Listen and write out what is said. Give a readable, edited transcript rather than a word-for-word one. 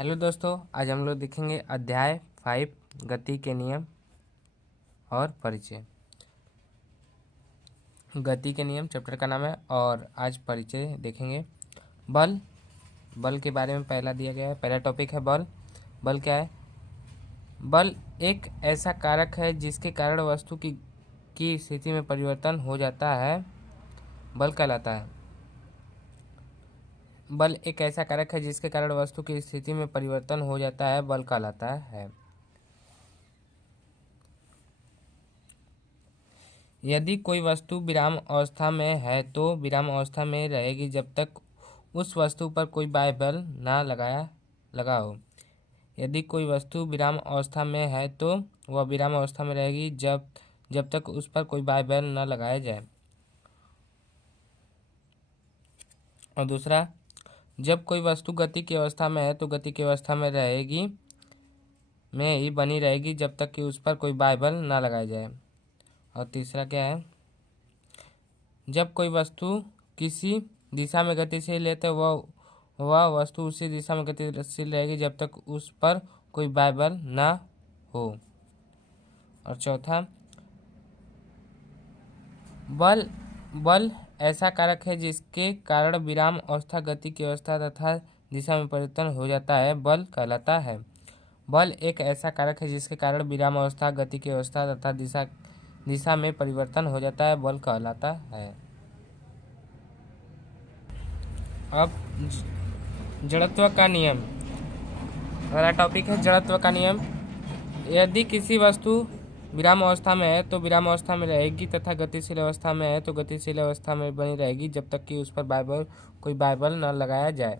Hello दोस्तों, आज हम लोग देखेंगे अध्याय 5 गति के नियम और परिचय। गति के नियम चैप्टर का नाम है और आज परिचय देखेंगे। बल के बारे में पहला दिया गया है। पहला टॉपिक है बल क्या है? बल एक ऐसा कारक है जिसके कारण वस्तु की स्थिति में परिवर्तन हो जाता है, बल कहलाता है। बल एक ऐसा कारक है जिसके कारण वस्तु की स्थिति में परिवर्तन हो जाता है, बल कहलाता है। यदि कोई वस्तु विराम अवस्था में है तो विराम अवस्था में रहेगी जब तक उस वस्तु पर कोई बाह्य बल ना लगा हो। यदि कोई वस्तु विराम अवस्था में है तो वह विराम अवस्था में रहेगी जब तक उस पर कोई बाह्य बल न लगाया जाए। और दूसरा, जब कोई वस्तु गति की अवस्था में है तो गति की अवस्था में ही बनी रहेगी जब तक कि उस पर कोई बाह्य बल न लगाया जाए। और तीसरा क्या है? जब कोई वस्तु किसी दिशा में गतिशील है तो वह वस्तु उसी दिशा में गतिशील रहेगी जब तक उस पर कोई बाह्य बल न हो। और चौथा, बल ऐसा कारक है जिसके कारण विराम अवस्था गति की अवस्था तथा दिशा में परिवर्तन हो जाता है, बल कहलाता है। बल एक ऐसा कारक है जिसके कारण विराम अवस्था गति की अवस्था तथा दिशा में परिवर्तन हो जाता है, बल कहलाता है। अब जड़त्व का नियम, अगला टॉपिक है जड़त्व का नियम। यदि किसी वस्तु विराम अवस्था में है तो विराम अवस्था में रहेगी तथा गतिशील अवस्था में है तो गतिशील अवस्था में बनी रहेगी जब तक कि उस पर कोई बाह्य बल न लगाया जाए।